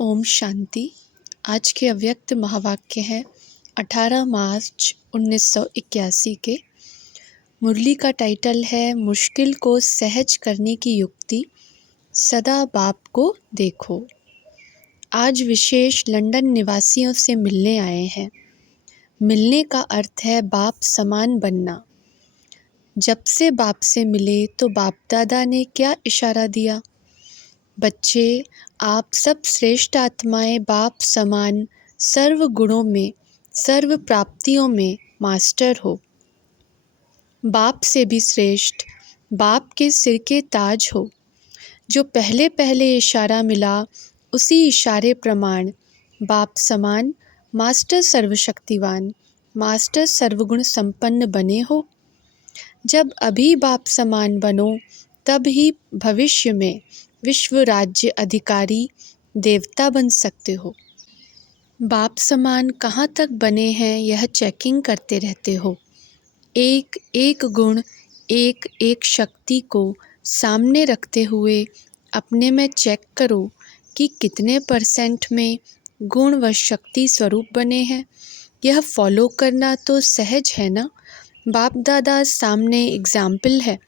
ओम शांति। आज के अव्यक्त महावाक्य हैं 18 मार्च 1981 के। मुरली का टाइटल है मुश्किल को सहज करने की युक्ति, सदा बाप को देखो। आज विशेष लंदन निवासियों से मिलने आए हैं। मिलने का अर्थ है बाप समान बनना। जब से बाप से मिले तो बाप दादा ने क्या इशारा दिया? बच्चे, आप सब श्रेष्ठ आत्माएं बाप समान सर्व गुणों में, सर्व प्राप्तियों में मास्टर हो। बाप से भी श्रेष्ठ बाप के सिर के ताज हो। जो पहले पहले इशारा मिला उसी इशारे प्रमाण बाप समान मास्टर सर्वशक्तिवान, मास्टर सर्वगुण संपन्न बने हो। जब अभी बाप समान बनो तब ही भविष्य में विश्व राज्य अधिकारी देवता बन सकते हो। बाप समान कहाँ तक बने हैं यह चेकिंग करते रहते हो। एक एक गुण, एक एक शक्ति को सामने रखते हुए अपने में चेक करो कि कितने परसेंट में गुण व शक्ति स्वरूप बने हैं। यह फॉलो करना तो सहज है ना। बाप दादा सामने एग्जाम्पल है।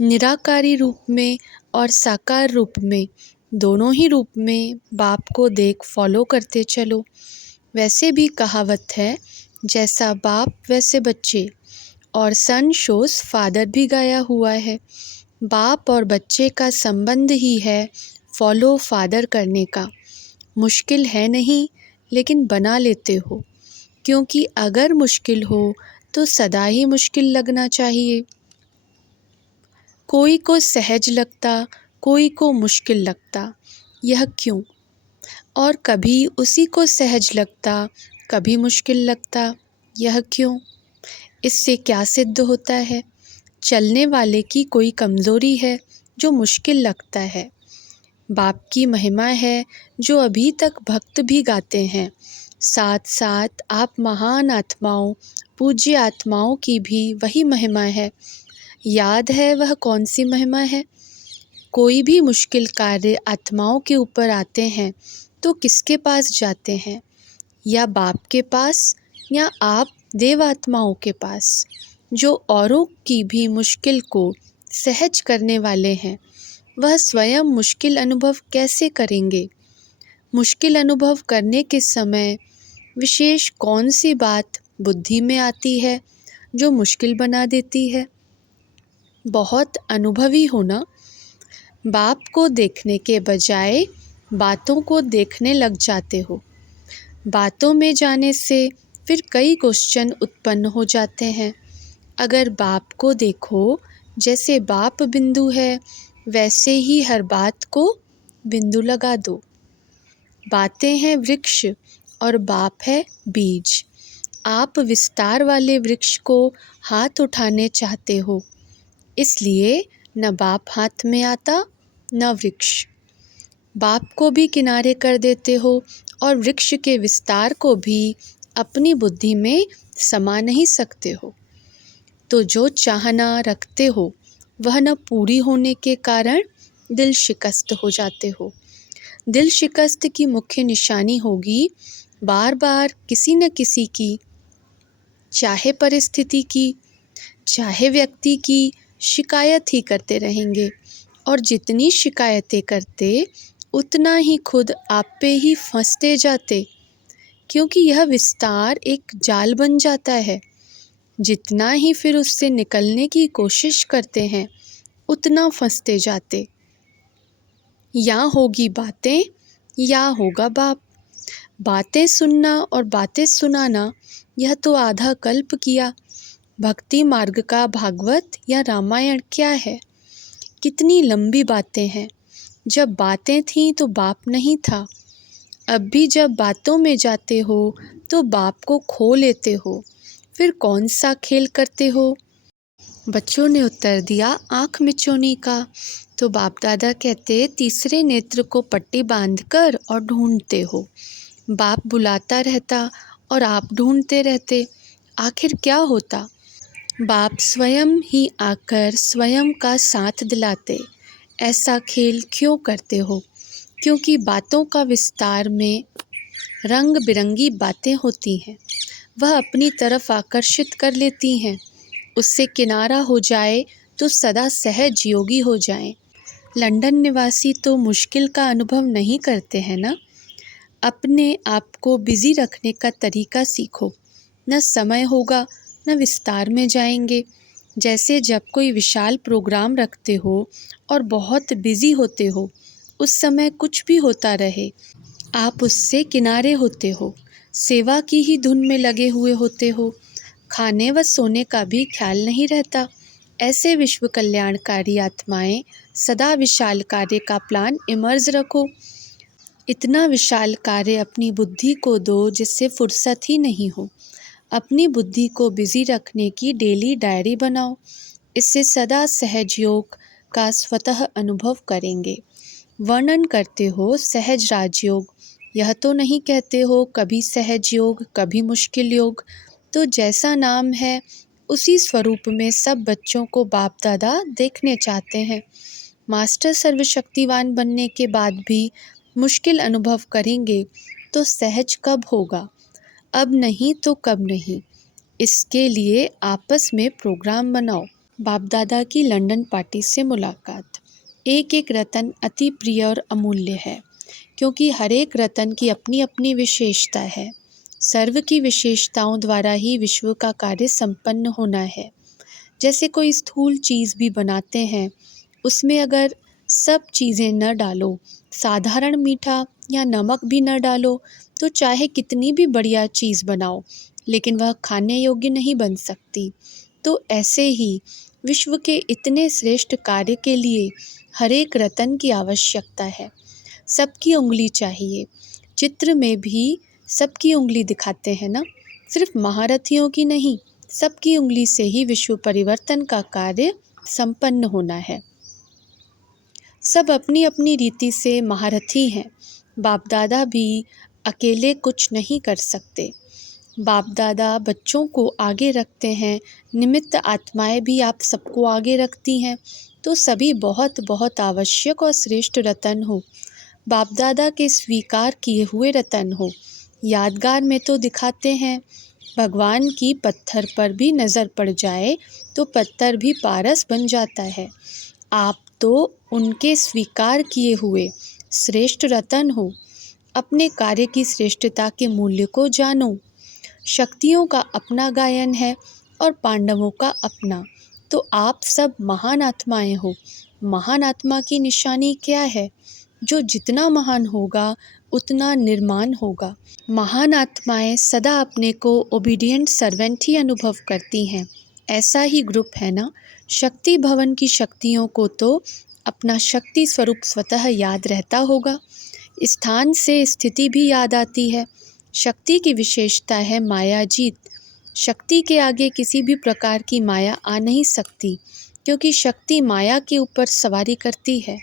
निराकारी रूप में और साकार रूप में, दोनों ही रूप में बाप को देख फॉलो करते चलो। वैसे भी कहावत है, जैसा बाप वैसे बच्चे, और सन शोज फादर भी गाया हुआ है। बाप और बच्चे का संबंध ही है फॉलो फादर करने का। मुश्किल है नहीं, लेकिन बना लेते हो, क्योंकि अगर मुश्किल हो तो सदा ही मुश्किल लगना चाहिए। कोई को सहज लगता, कोई को मुश्किल लगता, यह क्यों? और कभी उसी को सहज लगता, कभी मुश्किल लगता, यह क्यों? इससे क्या सिद्ध होता है? चलने वाले की कोई कमज़ोरी है जो मुश्किल लगता है। बाप की महिमा है जो अभी तक भक्त भी गाते हैं। साथ साथ आप महान आत्माओं, पूज्य आत्माओं की भी वही महिमा है। याद है वह कौन सी महिमा है? कोई भी मुश्किल कार्य आत्माओं के ऊपर आते हैं तो किसके पास जाते हैं? या बाप के पास, या आप देवात्माओं के पास, जो औरों की भी मुश्किल को सहज करने वाले हैं। वह स्वयं मुश्किल अनुभव कैसे करेंगे? मुश्किल अनुभव करने के समय विशेष कौन सी बात बुद्धि में आती है जो मुश्किल बना देती है? बहुत अनुभवी होना। बाप को देखने के बजाय बातों को देखने लग जाते हो। बातों में जाने से फिर कई क्वेश्चन उत्पन्न हो जाते हैं। अगर बाप को देखो, जैसे बाप बिंदु है वैसे ही हर बात को बिंदु लगा दो। बातें हैं वृक्ष और बाप है बीज। आप विस्तार वाले वृक्ष को हाथ उठाने चाहते हो, इसलिए न बाप हाथ में आता न वृक्ष। बाप को भी किनारे कर देते हो और वृक्ष के विस्तार को भी अपनी बुद्धि में समा नहीं सकते हो। तो जो चाहना रखते हो वह न पूरी होने के कारण दिल शिकस्त हो जाते हो। दिल शिकस्त की मुख्य निशानी होगी बार बार किसी न किसी की, चाहे परिस्थिति की, चाहे व्यक्ति की, शिकायत ही करते रहेंगे। और जितनी शिकायतें करते उतना ही खुद आप पे ही फंसते जाते, क्योंकि यह विस्तार एक जाल बन जाता है। जितना ही फिर उससे निकलने की कोशिश करते हैं उतना फंसते जाते। या होगी बातें या होगा बाप। बातें सुनना और बातें सुनाना यह तो आधा कल्प किया। भक्ति मार्ग का भागवत या रामायण क्या है? कितनी लंबी बातें हैं। जब बातें थीं तो बाप नहीं था। अब भी जब बातों में जाते हो तो बाप को खो लेते हो। फिर कौन सा खेल करते हो? बच्चों ने उत्तर दिया, आँख मिचौनी का। तो बाप दादा कहते, तीसरे नेत्र को पट्टी बांधकर और ढूंढते हो। बाप बुलाता रहता और आप ढूंढते रहते। आखिर क्या होता? बाप स्वयं ही आकर स्वयं का साथ दिलाते। ऐसा खेल क्यों करते हो? क्योंकि बातों का विस्तार में रंग बिरंगी बातें होती हैं, वह अपनी तरफ आकर्षित कर लेती हैं। उससे किनारा हो जाए तो सदा सहज योगी हो जाए। लंदन निवासी तो मुश्किल का अनुभव नहीं करते हैं ना। अपने आप को बिजी रखने का तरीका सीखो। न समय होगा न विस्तार में जाएंगे। जैसे जब कोई विशाल प्रोग्राम रखते हो और बहुत बिजी होते हो, उस समय कुछ भी होता रहे, आप उससे किनारे होते हो, सेवा की ही धुन में लगे हुए होते हो, खाने व सोने का भी ख्याल नहीं रहता। ऐसे विश्व कल्याणकारी आत्माएं सदा विशाल कार्य का प्लान इमर्ज रखो। इतना विशाल कार्य अपनी बुद्धि को दो जिससे फुर्सत ही नहीं हो। अपनी बुद्धि को बिजी रखने की डेली डायरी बनाओ। इससे सदा सहज योग का स्वतः अनुभव करेंगे। वर्णन करते हो सहज राजयोग, यह तो नहीं कहते हो कभी सहज योग कभी मुश्किल योग। तो जैसा नाम है उसी स्वरूप में सब बच्चों को बाप दादा देखने चाहते हैं। मास्टर सर्वशक्तिवान बनने के बाद भी मुश्किल अनुभव करेंगे तो सहज कब होगा? अब नहीं तो कब नहीं। इसके लिए आपस में प्रोग्राम बनाओ। बाप दादा की लंदन पार्टी से मुलाकात। एक एक रतन अति प्रिय और अमूल्य है, क्योंकि हर एक रतन की अपनी अपनी विशेषता है। सर्व की विशेषताओं द्वारा ही विश्व का कार्य संपन्न होना है। जैसे कोई स्थूल चीज़ भी बनाते हैं, उसमें अगर सब चीज़ें न डालो, साधारण मीठा या नमक भी न डालो, तो चाहे कितनी भी बढ़िया चीज़ बनाओ, लेकिन वह खाने योग्य नहीं बन सकती। तो ऐसे ही विश्व के इतने श्रेष्ठ कार्य के लिए हर एक रतन की आवश्यकता है। सबकी उंगली चाहिए। चित्र में भी सबकी उंगली दिखाते हैं ना, सिर्फ महारथियों की नहीं, सबकी उंगली से ही विश्व परिवर्तन का कार्य संपन्न होना है। सब अपनी अपनी रीति से महारथी हैं। बाप दादा भी अकेले कुछ नहीं कर सकते। बाप दादा बच्चों को आगे रखते हैं, निमित्त आत्माएं भी आप सबको आगे रखती हैं। तो सभी बहुत बहुत आवश्यक और श्रेष्ठ रतन हो। बाप दादा के स्वीकार किए हुए रतन हो। यादगार में तो दिखाते हैं, भगवान की पत्थर पर भी नज़र पड़ जाए तो पत्थर भी पारस बन जाता है। आप तो उनके स्वीकार किए हुए श्रेष्ठ रतन हो। अपने कार्य की श्रेष्ठता के मूल्य को जानो। शक्तियों का अपना गायन है और पांडवों का अपना। तो आप सब महान आत्माएं हो। महान आत्मा की निशानी क्या है? जो जितना महान होगा उतना निर्माण होगा। महान आत्माएं सदा अपने को ओबीडिएंट सर्वेंट ही अनुभव करती हैं। ऐसा ही ग्रुप है ना। शक्ति भवन की शक्तियों को तो अपना शक्ति स्वरूप स्वतः याद रहता होगा। स्थान से स्थिति भी याद आती है। शक्ति की विशेषता है माया जीत। शक्ति के आगे किसी भी प्रकार की माया आ नहीं सकती, क्योंकि शक्ति माया के ऊपर सवारी करती है।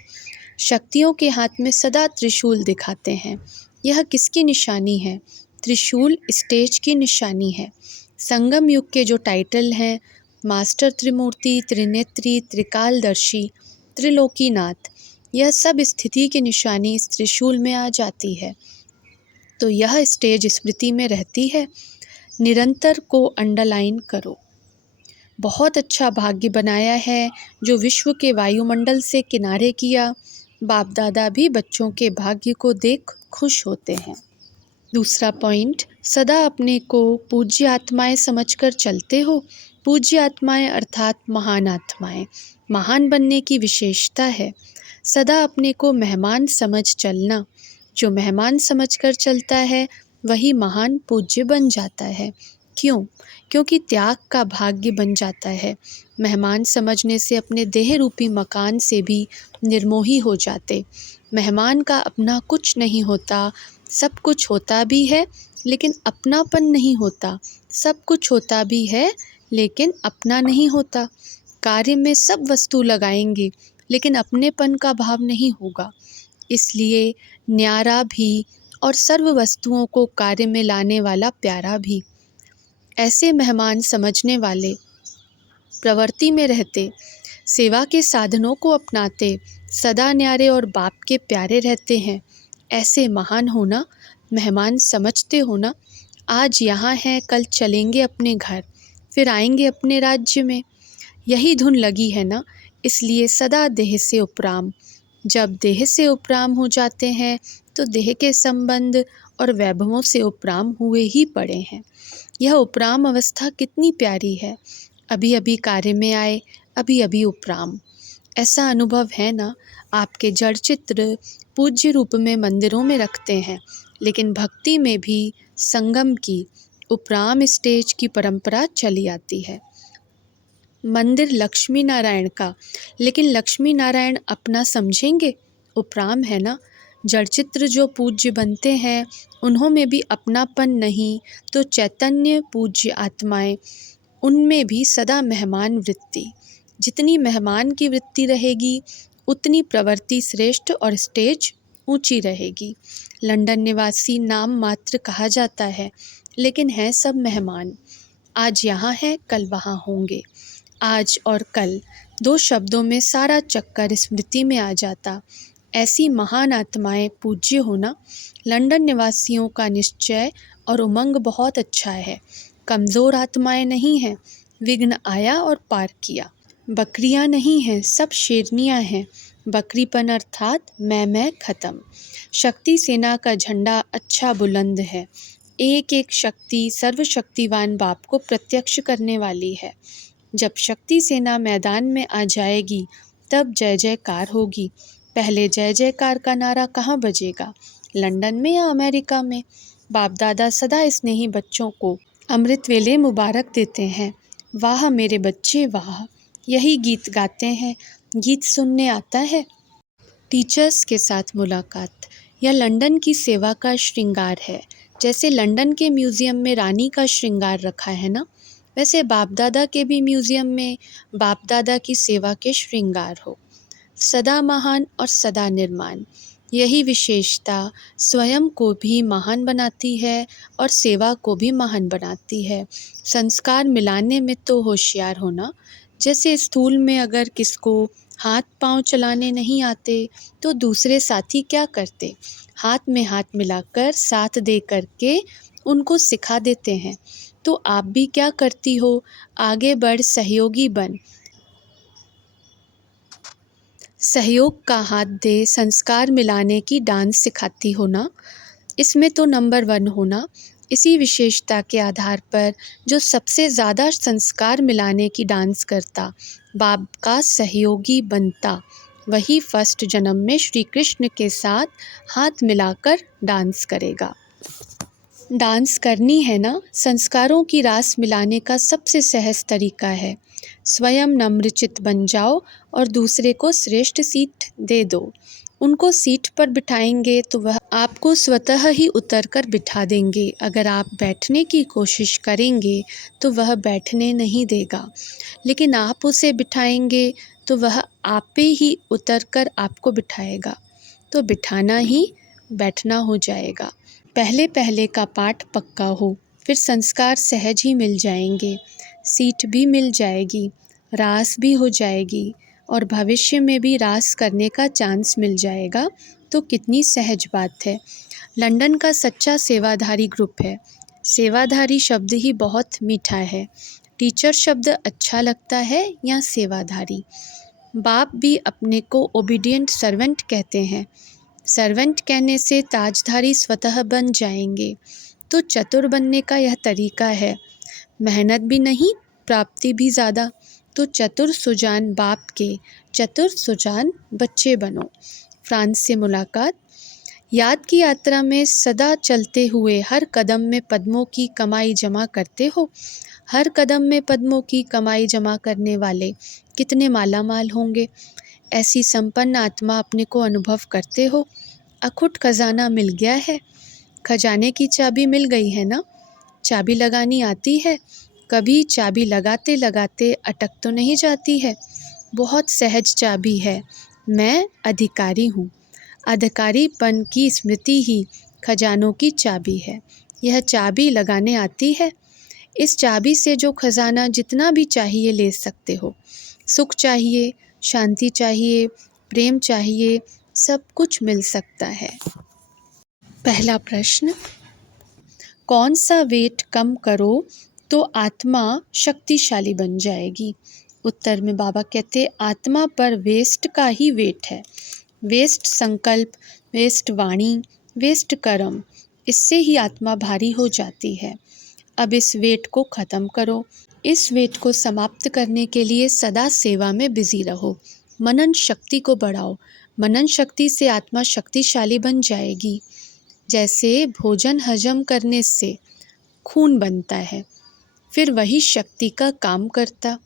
शक्तियों के हाथ में सदा त्रिशूल दिखाते हैं। यह किसकी निशानी है? त्रिशूल स्टेज की निशानी है। संगम युग के जो टाइटल हैं, मास्टर त्रिमूर्ति, त्रिनेत्री, त्रिकालदर्शी, त्रिलोकीनाथ, यह सब स्थिति की निशानी इस त्रिशूल में आ जाती है। तो यह स्टेज स्मृति में रहती है। निरंतर को अंडरलाइन करो। बहुत अच्छा भाग्य बनाया है जो विश्व के वायुमंडल से किनारे किया। बाप दादा भी बच्चों के भाग्य को देख खुश होते हैं। दूसरा पॉइंट, सदा अपने को पूज्य आत्माएं समझकर चलते हो। पूज्य आत्माएं अर्थात महान आत्माएं। महान बनने की विशेषता है सदा अपने को मेहमान समझ चलना। जो मेहमान समझकर चलता है वही महान पूज्य बन जाता है। क्यों? क्योंकि त्याग का भाग्य बन जाता है। मेहमान समझने से अपने देह रूपी मकान से भी निर्मोही हो जाते। मेहमान का अपना कुछ नहीं होता, सब कुछ होता भी है लेकिन अपनापन नहीं होता। सब कुछ होता भी है लेकिन अपना नहीं होता। कार्य में सब वस्तु लगाएंगे लेकिन अपनेपन का भाव नहीं होगा। इसलिए न्यारा भी और सर्व वस्तुओं को कार्य में लाने वाला प्यारा भी। ऐसे मेहमान समझने वाले प्रवृत्ति में रहते, सेवा के साधनों को अपनाते, सदा न्यारे और बाप के प्यारे रहते हैं। ऐसे महान होना, मेहमान समझते हो ना। आज यहाँ हैं, कल चलेंगे अपने घर, फिर आएंगे अपने राज्य में। यही धुन लगी है ना, इसलिए सदा देह से उपराम। जब देह से उपराम हो जाते हैं तो देह के संबंध और वैभवों से उपराम हुए ही पड़े हैं। यह उपराम अवस्था कितनी प्यारी है। अभी अभी कार्य में आए, अभी अभी उपराम। ऐसा अनुभव है ना। आपके जड़ चित्र पूज्य रूप में मंदिरों में रखते हैं, लेकिन भक्ति में भी संगम की उपराम स्टेज की परंपरा चली आती है। मंदिर लक्ष्मी नारायण का, लेकिन लक्ष्मी नारायण अपना समझेंगे? उपराम है ना। जड़चित्र जो पूज्य बनते हैं उन्हों में भी अपनापन नहीं, तो चैतन्य पूज्य आत्माएं, उनमें भी सदा मेहमान वृत्ति। जितनी मेहमान की वृत्ति रहेगी उतनी प्रवृत्ति श्रेष्ठ और स्टेज ऊंची रहेगी। लंदन निवासी नाम मात्र कहा जाता है, लेकिन हैं सब मेहमान। आज यहाँ हैं, कल वहाँ होंगे। आज और कल, दो शब्दों में सारा चक्कर स्मृति में आ जाता। ऐसी महान आत्माएं पूज्य होना। लंदन निवासियों का निश्चय और उमंग बहुत अच्छा है। कमज़ोर आत्माएं नहीं हैं। विघ्न आया और पार किया। बकरियां नहीं हैं, सब शेरनियां हैं। बकरीपन अर्थात मैं खत्म। शक्ति सेना का झंडा अच्छा बुलंद है। एक एक शक्ति सर्वशक्तिवान बाप को प्रत्यक्ष करने वाली है। जब शक्ति सेना मैदान में आ जाएगी तब जय जयकार होगी। पहले जय जयकार का नारा कहाँ बजेगा, लंदन में या अमेरिका में? बाप दादा सदा स्नेही बच्चों को अमृत वेले मुबारक देते हैं। वाह मेरे बच्चे वाह, यही गीत गाते हैं। गीत सुनने आता है। टीचर्स के साथ मुलाकात, यह लंदन की सेवा का श्रृंगार है। जैसे लंदन के म्यूज़ियम में रानी का श्रृंगार रखा है ना, वैसे बाप दादा के भी म्यूज़ियम में बाप दादा की सेवा के श्रृंगार हो। सदा महान और सदा निर्माण, यही विशेषता स्वयं को भी महान बनाती है और सेवा को भी महान बनाती है। संस्कार मिलाने में तो होशियार होना। जैसे स्थूल में अगर किसको हाथ पांव चलाने नहीं आते तो दूसरे साथी क्या करते, हाथ में हाथ मिलाकर साथ दे करके उनको सिखा देते हैं। तो आप भी क्या करती हो, आगे बढ़ सहयोगी बन। सहयोग का हाथ दे, संस्कार मिलाने की डांस सिखाती हो ना। इसमें तो नंबर 1 होना। इसी विशेषता के आधार पर जो सबसे ज़्यादा संस्कार मिलाने की डांस करता, बाप का सहयोगी बनता, वही फर्स्ट जन्म में श्री कृष्ण के साथ हाथ मिलाकर डांस करेगा। डांस करनी है ना, संस्कारों की रास मिलाने का सबसे सहज तरीका है। स्वयं नम्रचित बन जाओ और दूसरे को श्रेष्ठ सीट दे दो। उनको सीट पर बिठाएंगे तो वह आपको स्वतः ही उतर कर बिठा देंगे। अगर आप बैठने की कोशिश करेंगे तो वह बैठने नहीं देगा, लेकिन आप उसे बिठाएंगे तो वह आपे ही उतर कर आपको बिठाएगा। तो बिठाना ही बैठना हो जाएगा। पहले पहले का पाठ पक्का हो, फिर संस्कार सहज ही मिल जाएंगे। सीट भी मिल जाएगी, रास भी हो जाएगी और भविष्य में भी रास करने का चांस मिल जाएगा। तो कितनी सहज बात है। लंदन का सच्चा सेवाधारी ग्रुप है। सेवाधारी शब्द ही बहुत मीठा है। टीचर शब्द अच्छा लगता है या सेवाधारी? बाप भी अपने को ओबीडिएंट सर्वेंट कहते हैं। सर्वेंट कहने से ताजधारी स्वतः बन जाएंगे। तो चतुर बनने का यह तरीका है। मेहनत भी नहीं, प्राप्ति भी ज़्यादा। तो चतुर सुजान बाप के चतुर सुजान बच्चे बनो। फ्रांस से मुलाकात, याद की यात्रा में सदा चलते हुए हर कदम में पद्मों की कमाई जमा करते हो। हर कदम में पद्मों की कमाई जमा करने वाले कितने मालामाल होंगे। ऐसी संपन्न आत्मा अपने को अनुभव करते हो। अखुट खजाना मिल गया है। खजाने की चाबी मिल गई है ना। चाबी लगानी आती है? कभी चाबी लगाते लगाते अटक तो नहीं जाती है? बहुत सहज चाबी है। मैं अधिकारी हूँ। अधिकारीपन की स्मृति ही खजानों की चाबी है। यह चाबी लगाने आती है। इस चाबी से जो खजाना जितना भी चाहिए ले सकते हो। सुख चाहिए, शांति चाहिए, प्रेम चाहिए, सब कुछ मिल सकता है। पहला प्रश्न, कौन सा वेट कम करो तो आत्मा शक्तिशाली बन जाएगी? उत्तर में बाबा कहते आत्मा पर वेस्ट का ही वेट है। वेस्ट संकल्प, वेस्ट वाणी, वेस्ट कर्म, इससे ही आत्मा भारी हो जाती है। अब इस वेट को ख़त्म करो। इस वेट को समाप्त करने के लिए सदा सेवा में बिजी रहो। मनन शक्ति को बढ़ाओ। मनन शक्ति से आत्मा शक्तिशाली बन जाएगी। जैसे भोजन हजम करने से खून बनता है, फिर वही शक्ति का काम करता,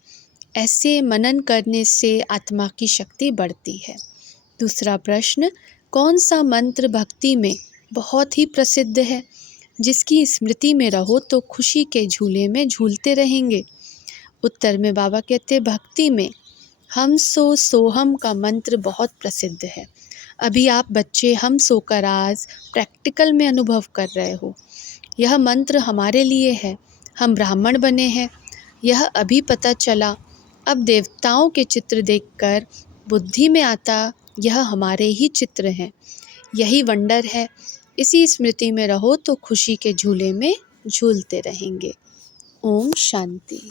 ऐसे मनन करने से आत्मा की शक्ति बढ़ती है। दूसरा प्रश्न, कौन सा मंत्र भक्ति में बहुत ही प्रसिद्ध है, जिसकी स्मृति में रहो तो खुशी के झूले में झूलते रहेंगे? उत्तर में बाबा कहते भक्ति में हम सो सोहम का मंत्र बहुत प्रसिद्ध है। अभी आप बच्चे हम सोकर आज प्रैक्टिकल में अनुभव कर रहे हो। यह मंत्र हमारे लिए है। हम ब्राह्मण बने हैं, यह अभी पता चला। अब देवताओं के चित्र देखकर बुद्धि में आता यह हमारे ही चित्र हैं। यही वंडर है। इसी स्मृति में रहो तो खुशी के झूले में झूलते रहेंगे। ओम शांति।